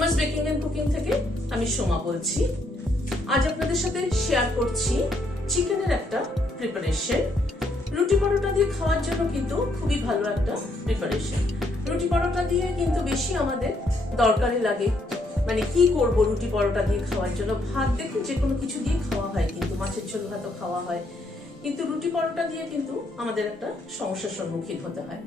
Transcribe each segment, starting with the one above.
Soma's baking and cooking থেকে আমি সোমা বলছি। আজ আপনাদের সাথে শেয়ার করছি চিকেনের একটা প্রিপারেশন। রুটি পরোটা দিয়ে খাওয়ার জন্য কিন্তু খুবই ভালো একটা প্রিপারেশন। রুটি পরোটা দিয়ে কিন্তু বেশি আমাদের দরকারি লাগে, মানে কি করব রুটি পরোটা দিয়ে খাওয়ার জন্য। ভাত দেখুন যে কোনো কিছু দিয়ে খাওয়া হয়, কিন্তু মাছের ঝোল ভাতও খাওয়া হয়, কিন্তু রুটি পরোটা দিয়ে কিন্তু আমাদের একটা সমস্যার সম্মুখীন হতে হয়।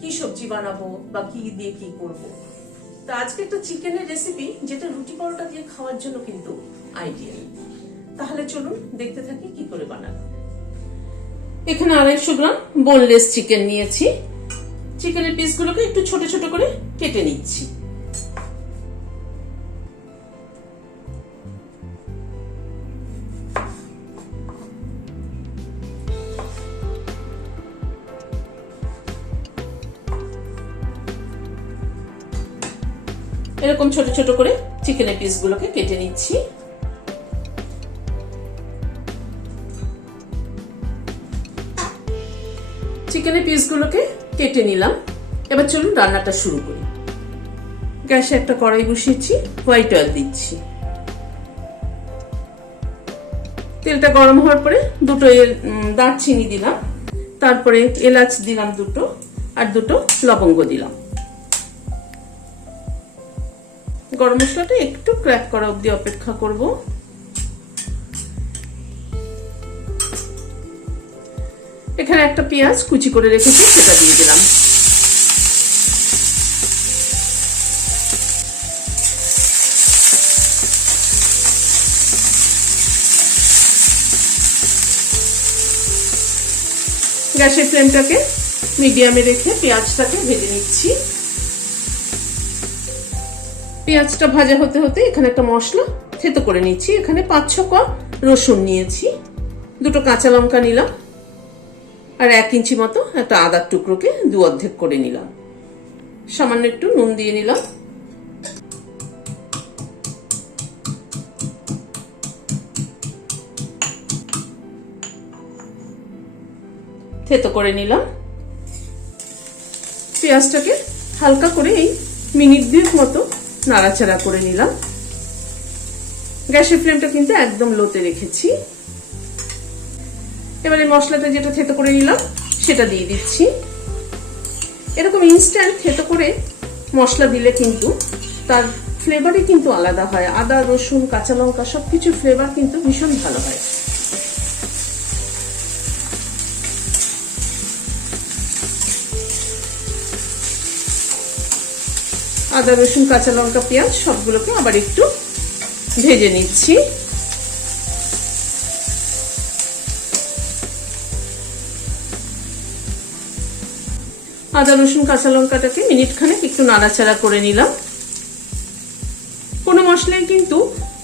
কি সবজি বানাবো বা কি দিয়ে কি করব। তো আজকে একটা চিকেনের রেসিপি যেটা রুটি পরোটা দিয়ে খাওয়ার জন্য কিন্তু আইডিয়াল। তাহলে চলুন দেখতে থাকি কি করে বানাবো। এখানে 250 গ্রাম বোনলেস চিকেন নিয়েছি। চিকেনের পিসগুলোকে একটু ছোট ছোট করে কেটে নিচ্ছি। এরকম ছোট ছোট করে চিকেনের পিসগুলোকে কেটে নিচ্ছি। চিকেনের পিসগুলোকে কেটে নিলাম। এবার চলুন রান্নাটা শুরু করি। গ্যাসে একটা কড়াই বসিয়েছি, হোয়াইট অয়েল দিচ্ছি। তেলটা গরম হওয়ার পরে দুটো দারচিনি দিলাম, তারপরে এলাচ দিলাম দুটো, আর দুটো লবঙ্গ দিলাম। গরম মশলাটা একটু ক্র্যাক করা অবধি অপেক্ষা করব। এখানে একটা পেঁয়াজ কুচি করে রেখেছি, সেটা দিয়ে দিলাম। গ্যাসের ফ্লেমটাকে মিডিয়ামে রেখে পেঁয়াজটাকে ভেজে নিচ্ছি। পেঁয়াজটা ভাজা হতে হতে এখানে একটা মশলা থেতো করে নিচ্ছি। এখানে 5-6 কোয়া রসুন নিয়েছি, দুটো কাঁচা লঙ্কা নিলাম, আর 1 ইঞ্চি মতো একটা আদার টুকরোকে 2 অর্ধেক করে নিলাম। সামান্য একটু নুন দিয়ে নিলাম। থেতো করে নিলাম। পেঁয়াজটাকে হালকা করে এই মিনিট 2 মতো নাড়াচাড়া করে নিলাম। গ্যাসের ফ্লেমটা কিন্তু একদম লোতে রেখেছি। এবারে মশলাটা যেটা থেতো করে নিলাম সেটা দিয়ে দিচ্ছি। এরকম ইনস্ট্যান্ট থেতো করে মশলা দিলে কিন্তু তার ফ্লেভারই কিন্তু আলাদা হয়। আদা, রসুন, কাঁচা লঙ্কা সবকিছু ফ্লেভার কিন্তু ভীষণ ভালো হয়। আদা, রসুন, কাঁচা লঙ্কা, পেঁয়াজ সবগুলোকে আবার একটু ভেজে নিচ্ছি। আদা, রসুন, কাঁচা লঙ্কাটাকে মিনিট খানেক একটু নাড়াচাড়া করে নিলাম। কোনো মশলাই কিন্তু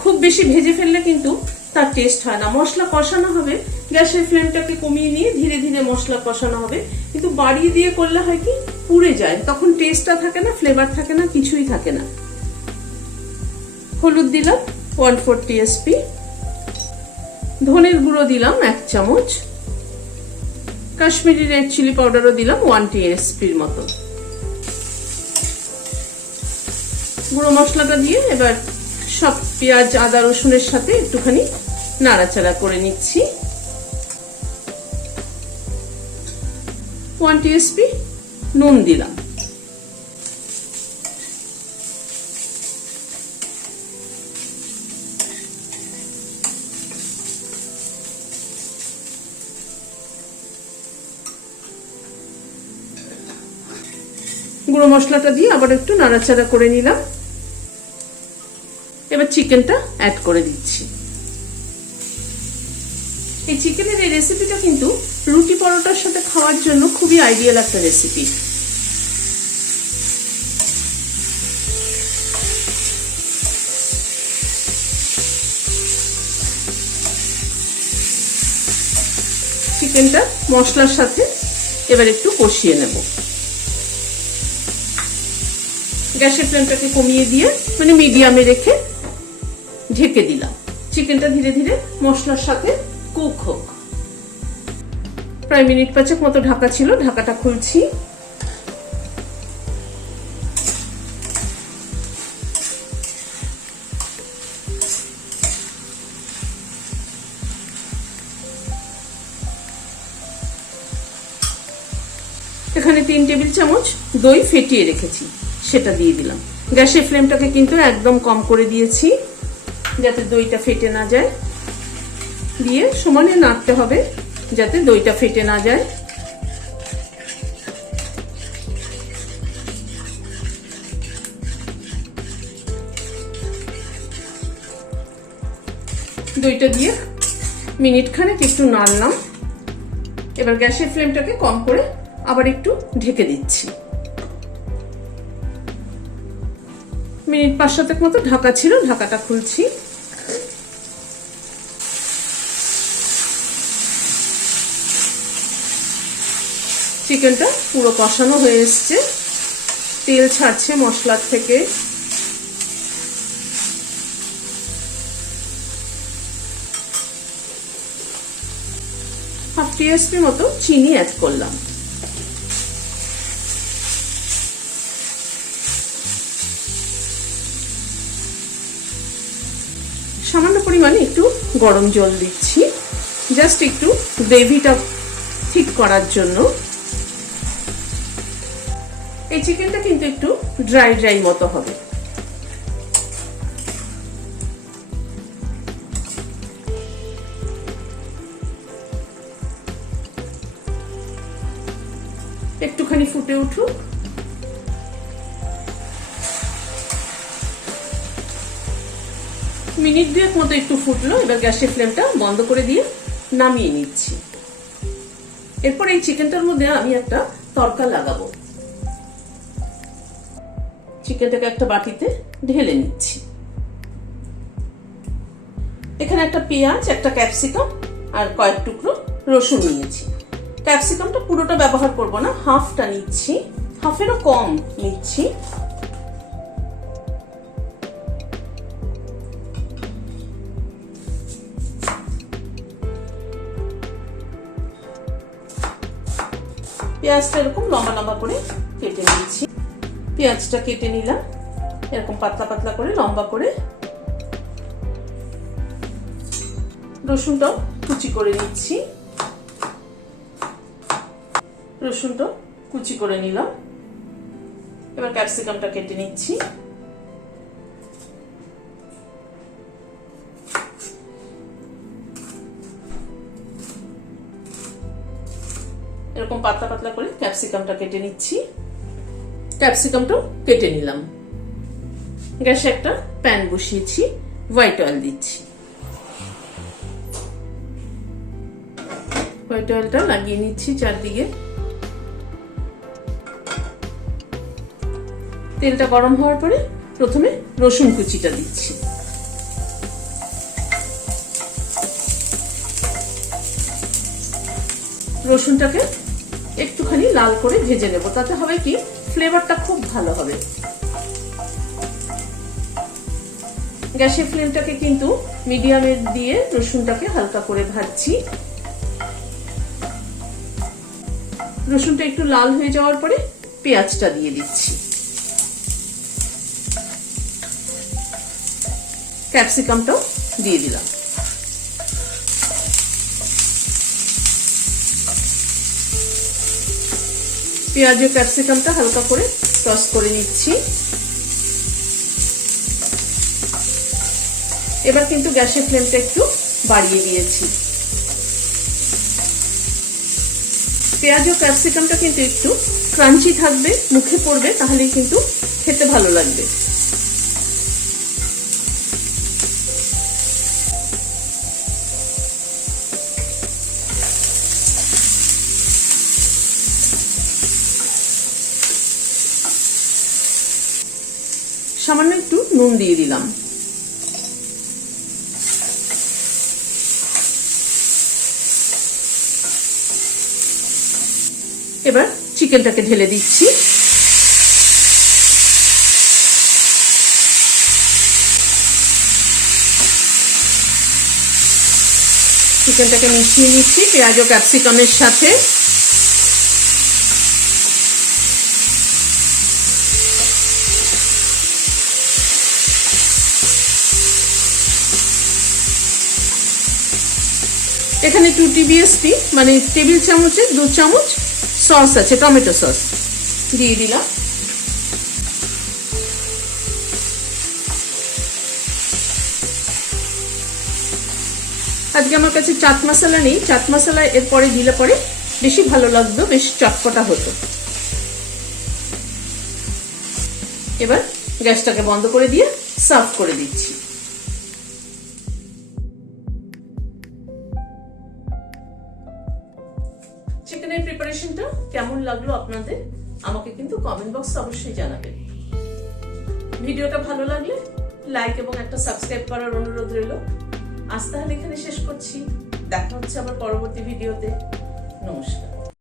খুব বেশি ভেজে ফেললে কিন্তু তার টেস্ট হয় না। মশলা কষানো হবে, গ্যাসের ফ্লেমটাকে কমিয়ে নিয়ে ধীরে ধীরে মশলা কষানো হবে, কিন্তু বাড়িয়ে দিয়ে করলে হয় কি পুড়ে যায়, তখন টেস্টটা থাকে না, ফ্লেভার থাকে না, কিছুই থাকে না। হলুদ দিলাম 1/4 টিএসপি, ধনের গুঁড়ো দিলাম 1 চামচ, কাশ্মীরি রেড চিলি পাউডারও দিলাম 1 টিএসপির মতো। গুঁড়ো মশলাটা দিয়ে এবার সব পেঁয়াজ, আদা, রসুনের সাথে একটুখানি নাড়াচাড়া করে নিচ্ছি। 1 টিএসপি নুন দিলাম। গুঁড়ো মশলাটা দিয়ে আবার একটু নাড়াচাড়া করে নিলাম। এবার চিকেনটা অ্যাড করে দিচ্ছি। এই চিকেনের এই রেসিপিটা কিন্তু রুটি পরোটার সাথে খাওয়ার জন্য খুবই আইডিয়াল একটা রেসিপি। চিকেনটা মশলার সাথে এবার একটু কষিয়ে নেব। গ্যাসের ফ্লেমটাকে কমিয়ে দিয়ে মানে মিডিয়ামে রেখে ঢেকে দিলাম। চিকেনটা ধীরে ধীরে মশলার সাথে কুক হোক। প্রায় মিনিট 5 মতো ঢাকা ছিল, ঢাকাটা খুলছি। এখানে 3 টেবিল চামচ দই ফেটিয়ে রেখেছি, সেটা দিয়ে দিলাম। গ্যাসের ফ্লেমটাকে কিন্তু একদম কম করে দিয়েছি যাতে দইটা ফেটে না যায়। দিয়ে সমানে নাড়তে হবে যাতে দইটা ফেটে না যায়। দইটা দিয়ে মিনিট খানেক একটু নাড়লাম। এবার গ্যাসের ফ্লেমটাকে কম করে আবার একটু ঢেকে দিচ্ছি। মিনিট 5-7 মতো ঢাকা ছিল, ঢাকাটা খুলছি। চিকেনটা পুরো কষানো হয়ে এসছে, তেল ছাড়ছে মশলার থেকে। হাফ টিস্পুন মতো চিনি অ্যাড করলাম। সামান্য পরিমাণে একটু গরম জল দিচ্ছি, জাস্ট একটু গ্রেভিটা ঠিক করার জন্য। এই চিকেনটা কিন্তু একটু ড্রাই ড্রাই মতো হবে। একটুখানি ফুটে উঠুক। মিনিট 2 মতো একটু ফুটলো। এবার গ্যাসের ফ্লেমটা বন্ধ করে দিয়ে নামিয়ে নিচ্ছি। এরপর এই চিকেনটার মধ্যে আমি একটা তড়কা লাগাবো। চিকেনটাকে একটা বাটিতে ঢেলে নিচ্ছি। এখানে একটা পেঁয়াজ, একটা ক্যাপসিকাম আর কয়েক টুকরো রসুন নিয়েছি। ক্যাপসিকামটা পুরোটা ব্যবহার করব না, হাফটা নিচ্ছি, হাফেরও কম নিচ্ছি। পেঁয়াজটা এরকম লম্বা লম্বা করে কেটে নিচ্ছি। পেঁয়াজটা কেটে নিলাম এরকম পাতলা পাতলা করে, লম্বা করে। রসুনটাও কুচি করে নিচ্ছি। রসুনটা কুচি করে নিলাম। এবার ক্যাপসিকামটা কেটে নিচ্ছি। এরকম পাতলা পাতলা করে ক্যাপসিকামটা কেটে নিচ্ছি। ক্যাপসিকামটাও কেটে নিলাম। গ্যাসে একটা প্যান বসিয়েছি, হোয়াইট অয়েল দিচ্ছি। হোয়াইট অয়েলটা লাগিয়ে নিচ্ছি চারদিকে। তেলটা গরম হওয়ার পরে প্রথমে রসুন কুচিটা দিচ্ছি। রসুনটাকে একটুখানি লাল করে ভেজে নেব, তাতে হবে কি ফ্লেভারটা খুব ভালো হবে। গ্যাসের ফ্লেমটাকে কিন্তু মিডিয়ামে দিয়ে রসুনটাকে হালকা করে ভাজছি। রসুনটা একটু লাল হয়ে যাওয়ার পরে পেঁয়াজটা দিয়ে দিচ্ছি। ক্যাপসিকামটাও দিয়ে দিলাম। পেঁয়াজ ও ক্যাপসিকামটা হালকা করে টস করে নিচ্ছি। এবার কিন্তু গ্যাসের ফ্লেমটা একটু বাড়িয়ে দিয়েছি। পেঁয়াজ ও ক্যাপসিকামটা কিন্তু একটু ক্রাঞ্চি থাকবে, মুখে পড়বে, তাহলেই কিন্তু খেতে ভালো লাগবে। সামান্য একটু নুন দিয়ে দিলাম। এবার চিকেনটাকে ঢেলে দিচ্ছি। চিকেনটাকে মিশিয়ে নিচ্ছি পেঁয়াজ ও ক্যাপসিকামের সাথে। এখানে 2 TBST মানে টেবিল চামচে 2 চামচ সস আছে, টমেটো সস দিয়ে দিলাম। আজকে আমার কাছে চাট মশলা নেই, চাট মশলা এরপরে দিলে পরে বেশি ভালো লাগতো, বেশ চটপটা হতো। এবার গ্যাসটাকে বন্ধ করে দিয়ে সার্ভ করে দিচ্ছি। চিকেনের প্রিপারেশনটা কেমন লাগলো আপনাদের আমাকে কিন্তু কমেন্ট বক্সে অবশ্যই জানাবেন। ভিডিওটা ভালো লাগলে লাইক এবং একটা সাবস্ক্রাইব করার অনুরোধ রইল। আজ তাহলে এখানে শেষ করছি, দেখা হচ্ছে আবার পরবর্তী ভিডিওতে। নমস্কার।